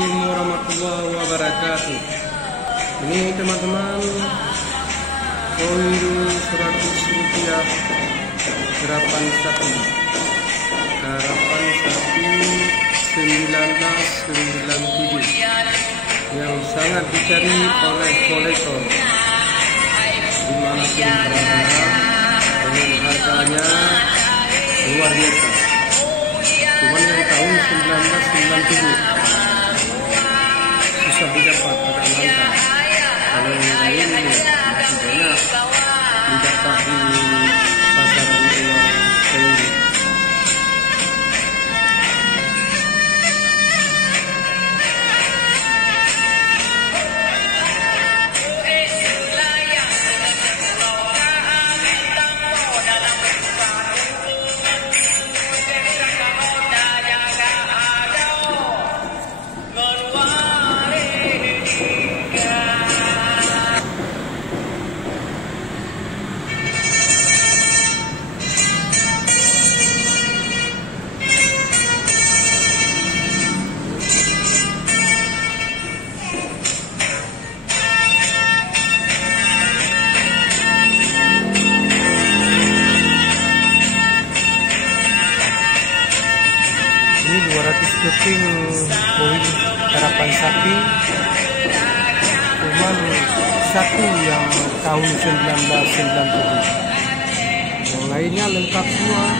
Assalamualaikum warahmatullahi wabarakatuh. Ini teman-teman, koin 100 rupiah harapan sapi 1997 yang sangat dicari oleh kolektor dimanapun berada, dengan harganya luar biasa. Cuman yang tahun 1997 susah didapat, agak langka. Kalau yang lain masih banyak didapat di pasaran uang koin. Ini 200 keping koin harapan sapi, cuman satu yang tahun 1997, yang lainnya lengkap semua.